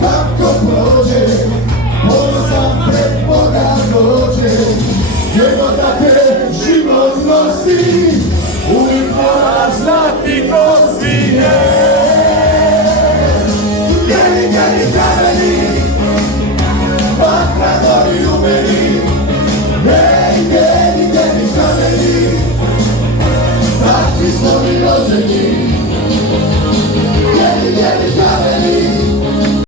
kako prođe, ponosan pred Boga dođe. Ljepota te život nosi, uvijek moraš znati ko si je. Geni, geni, geni,